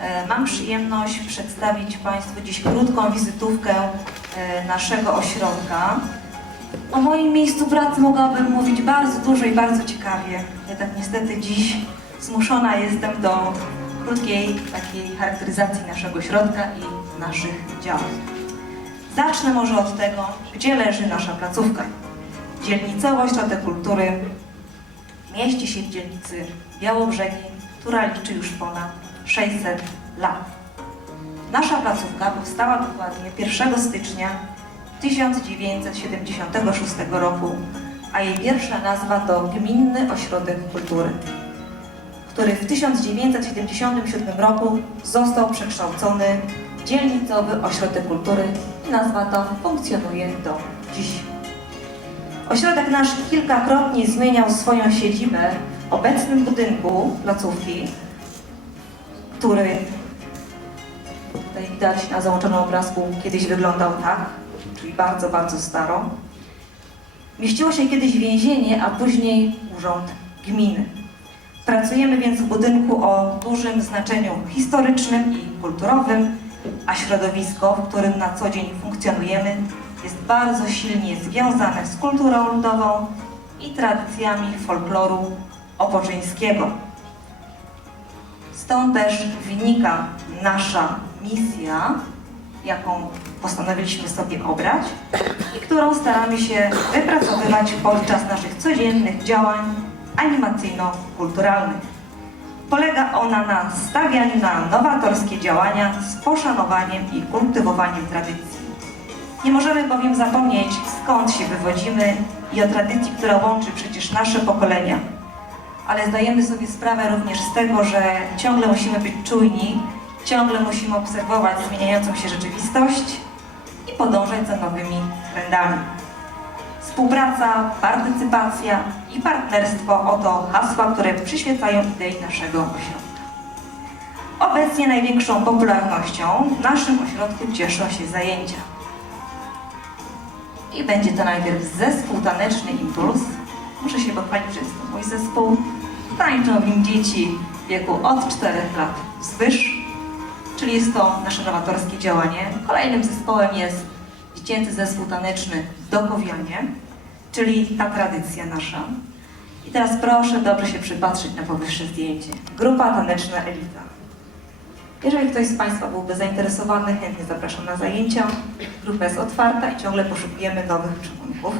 E, Mam przyjemność przedstawić Państwu dziś krótką wizytówkę e, naszego ośrodka. O moim miejscu pracy mogłabym mówić bardzo dużo i bardzo ciekawie. Jednak niestety dziś zmuszona jestem do krótkiej takiej charakteryzacji naszego ośrodka i naszych działań. Zacznę może od tego, gdzie leży nasza placówka. Dzielnicowy Ośrodek Kultury mieści się w dzielnicy Białobrzegi, która liczy już ponad 600 lat. Nasza placówka powstała dokładnie 1 stycznia 1976 roku, a jej pierwsza nazwa to Gminny Ośrodek Kultury, który w 1977 roku został przekształcony w Dzielnicowy Ośrodek Kultury i nazwa ta funkcjonuje do dziś. Ośrodek nasz kilkakrotnie zmieniał swoją siedzibę w obecnym budynku placówki, który tutaj widać na załączonym obrazku kiedyś wyglądał tak, czyli bardzo, bardzo staro. Mieściło się kiedyś więzienie, a później urząd gminy. Pracujemy więc w budynku o dużym znaczeniu historycznym i kulturowym, a środowisko, w którym na co dzień funkcjonujemy, jest bardzo silnie związane z kulturą ludową i tradycjami folkloru opoczyńskiego. Stąd też wynika nasza misja, jaką postanowiliśmy sobie obrać i którą staramy się wypracowywać podczas naszych codziennych działań animacyjno-kulturalnych. Polega ona na stawianiu na nowatorskie działania z poszanowaniem i kultywowaniem tradycji. Nie możemy bowiem zapomnieć, skąd się wywodzimy i o tradycji, która łączy przecież nasze pokolenia. Ale zdajemy sobie sprawę również z tego, że ciągle musimy być czujni, ciągle musimy obserwować zmieniającą się rzeczywistość i podążać za nowymi trendami. Współpraca, partycypacja i partnerstwo oto hasła, które przyświecają idei naszego ośrodka. Obecnie największą popularnością w naszym ośrodku cieszą się zajęcia. I będzie to najpierw zespół taneczny Impuls. Muszę się pochwalić, że jest to mój zespół. Tańczą w nim dzieci w wieku od 4 lat wzwyż, czyli jest to nasze nowatorskie działanie. Kolejnym zespołem jest dziecięcy zespół taneczny Dokowianie, czyli ta tradycja nasza. I teraz proszę dobrze się przypatrzeć na powyższe zdjęcie. Grupa taneczna Elita. Jeżeli ktoś z Państwa byłby zainteresowany, chętnie zapraszam na zajęcia. Grupa jest otwarta i ciągle poszukujemy nowych członków.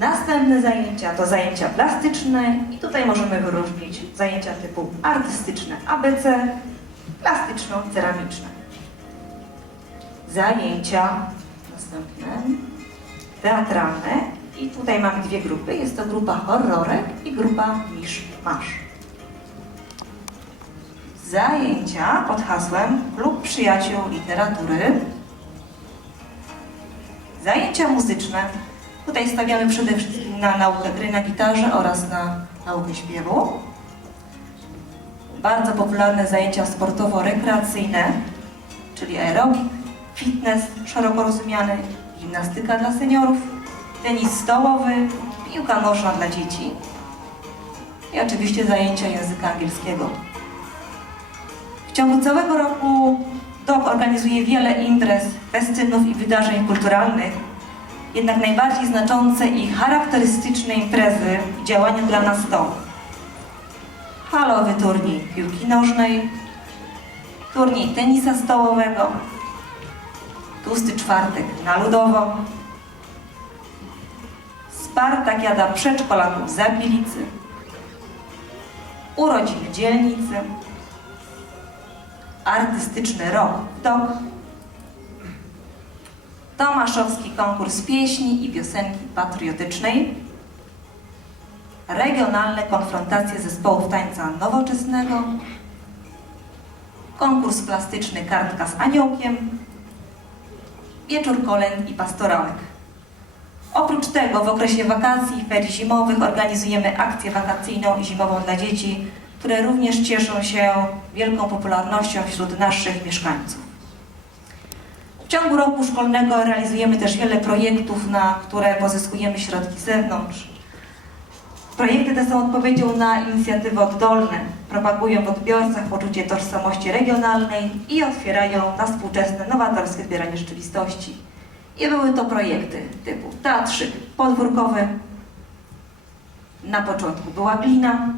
Następne zajęcia to zajęcia plastyczne i tutaj możemy wyróżnić zajęcia typu artystyczne ABC, plastyczno-ceramiczne. Zajęcia następne teatralne i tutaj mamy dwie grupy. Jest to grupa horrorek i grupa misz-masz zajęcia pod hasłem Klub Przyjaciół Literatury. Zajęcia muzyczne. Tutaj stawiamy przede wszystkim na naukę gry na gitarze oraz na naukę śpiewu. Bardzo popularne zajęcia sportowo-rekreacyjne, czyli aerobik, fitness szeroko rozumiany, gimnastyka dla seniorów, tenis stołowy, piłka nożna dla dzieci i oczywiście zajęcia języka angielskiego. W ciągu całego roku DOK organizuje wiele imprez, festynów i wydarzeń kulturalnych. Jednak najbardziej znaczące i charakterystyczne imprezy i działania dla nas to. Halowy turniej piłki nożnej, turniej tenisa stołowego, tłusty czwartek na Ludowo, Spartakiada przedszkolaków z Zapielicy, urodziny dzielnicy, artystyczny rok TOK, Tomaszowski konkurs pieśni i piosenki patriotycznej, regionalne konfrontacje zespołów tańca nowoczesnego, konkurs plastyczny Kartka z Aniołkiem, wieczór kolęd i pastorałek. Oprócz tego w okresie wakacji i ferii zimowych organizujemy akcję wakacyjną i zimową dla dzieci, które również cieszą się wielką popularnością wśród naszych mieszkańców. W ciągu roku szkolnego realizujemy też wiele projektów, na które pozyskujemy środki z zewnątrz. Projekty te są odpowiedzią na inicjatywy oddolne, propagują w odbiorcach poczucie tożsamości regionalnej i otwierają na współczesne, nowatorskie zbieranie rzeczywistości. I były to projekty typu Teatrzyk Podwórkowy, na początku była Glina,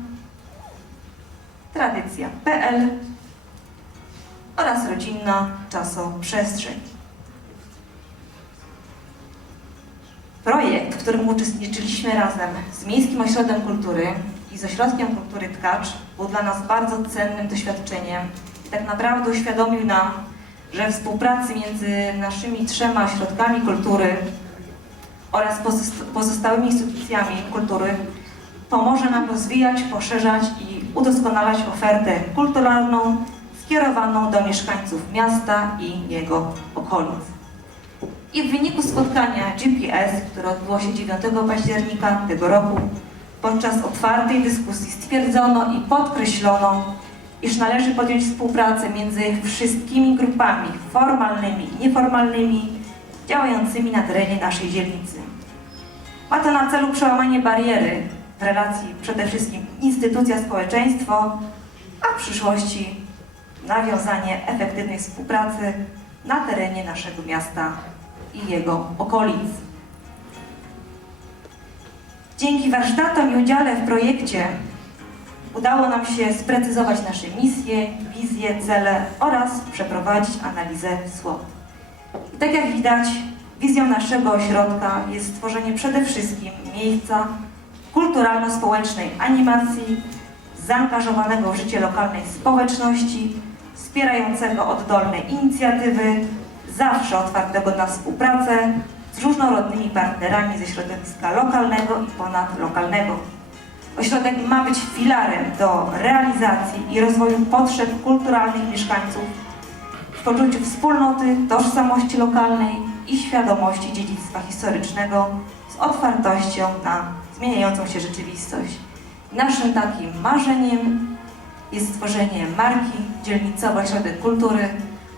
Tradycja.pl oraz rodzinna czasoprzestrzeń. Projekt, w którym uczestniczyliśmy razem z Miejskim Ośrodkiem Kultury i z Ośrodkiem Kultury Tkacz, był dla nas bardzo cennym doświadczeniem i tak naprawdę uświadomił nam, że współpracy między naszymi trzema ośrodkami kultury oraz pozost- pozostałymi instytucjami kultury pomoże nam rozwijać, poszerzać i udoskonalać ofertę kulturalną skierowaną do mieszkańców miasta i jego okolic. I w wyniku spotkania GPS, które odbyło się 9 października tego roku, podczas otwartej dyskusji stwierdzono i podkreślono, iż należy podjąć współpracę między wszystkimi grupami formalnymi i nieformalnymi działającymi na terenie naszej dzielnicy. Ma to na celu przełamanie bariery w relacji przede wszystkim instytucja-społeczeństwo, a w przyszłości nawiązanie efektywnej współpracy na terenie naszego miasta i jego okolic. Dzięki warsztatom i udziale w projekcie udało nam się sprecyzować nasze misje, wizje, cele oraz przeprowadzić analizę SWOT. I tak jak widać, wizją naszego ośrodka jest stworzenie przede wszystkim miejsca kulturalno-społecznej animacji, zaangażowanego w życie lokalnej społeczności, wspierającego oddolne inicjatywy, zawsze otwartego na współpracę z różnorodnymi partnerami ze środowiska lokalnego i ponadlokalnego. Ośrodek ma być filarem do realizacji i rozwoju potrzeb kulturalnych mieszkańców w poczuciu wspólnoty, tożsamości lokalnej i świadomości dziedzictwa historycznego z otwartością na zmieniającą się rzeczywistość. Naszym takim marzeniem jest stworzenie marki Dzielnicowy Ośrodek Kultury,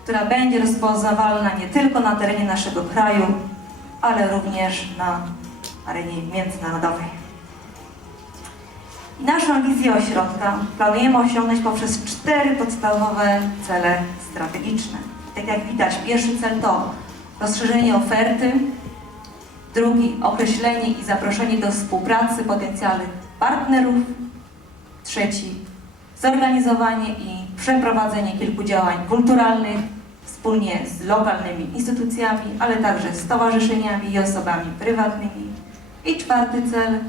która będzie rozpoznawalna nie tylko na terenie naszego kraju, ale również na arenie międzynarodowej. Naszą wizję ośrodka planujemy osiągnąć poprzez cztery podstawowe cele strategiczne. Tak jak widać, pierwszy cel to rozszerzenie oferty, drugi określenie i zaproszenie do współpracy potencjalnych partnerów, trzeci zorganizowanie i przeprowadzenie kilku działań kulturalnych wspólnie z lokalnymi instytucjami, ale także stowarzyszeniami i osobami prywatnymi. I czwarty cel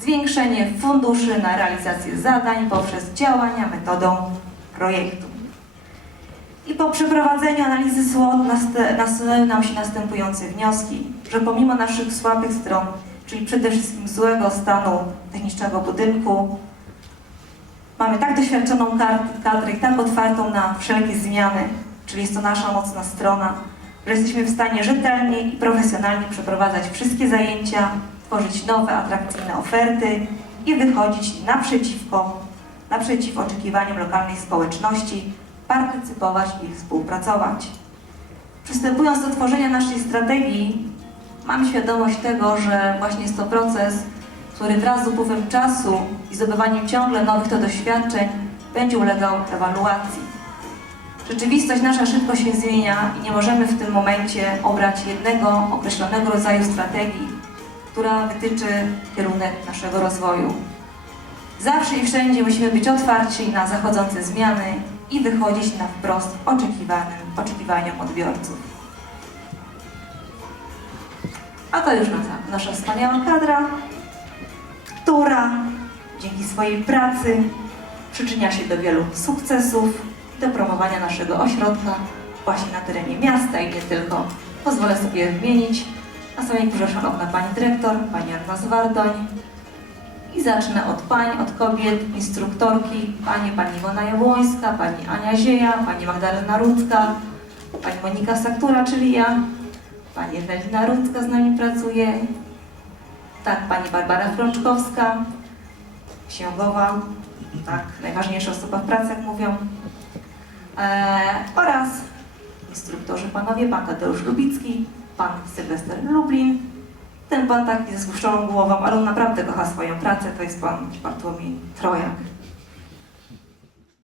zwiększenie funduszy na realizację zadań poprzez działania metodą projektu. I po przeprowadzeniu analizy SWOT nasunęły nam się następujące wnioski, że pomimo naszych słabych stron, czyli przede wszystkim złego stanu technicznego budynku, mamy tak doświadczoną kadrę i tak otwartą na wszelkie zmiany, czyli jest to nasza mocna strona, że jesteśmy w stanie rzetelnie i profesjonalnie przeprowadzać wszystkie zajęcia, tworzyć nowe, atrakcyjne oferty i wychodzić naprzeciwko, naprzeciw oczekiwaniom lokalnej społeczności, partycypować i współpracować. Przystępując do tworzenia naszej strategii, mam świadomość tego, że właśnie jest to proces, który wraz z upływem czasu i zdobywaniem ciągle nowych to doświadczeń będzie ulegał ewaluacji. Rzeczywistość nasza szybko się zmienia i nie możemy w tym momencie obrać jednego określonego rodzaju strategii, która wytyczy kierunek naszego rozwoju. Zawsze i wszędzie musimy być otwarci na zachodzące zmiany i wychodzić na wprost oczekiwanym, oczekiwaniom odbiorców. A to już nasza, nasza wspaniała kadra, która dzięki swojej pracy przyczynia się do wielu sukcesów, do promowania naszego ośrodka właśnie na terenie miasta i nie tylko. Pozwolę sobie wymienić. Na samej górze szanowna Pani Dyrektor, Pani Anna Zwardoń i zacznę od Pań, od kobiet, instruktorki, Pani, Pani Iwona Jabłońska, Pani Ania Zieja, Pani Magdalena Rudzka, Pani Monika Saktura, czyli ja, Pani Ewelina Rudzka z nami pracuje, tak, Pani Barbara Frączkowska, księgowa, tak, najważniejsza osoba w pracy, jak mówią, e, oraz instruktorzy panowie, pan Tadeusz Lubicki, pan Sylwester Lublin Ten pan taki ze spuszczoną głową, ale on naprawdę kocha swoją pracę, to jest pan Bartłomiej Trojak.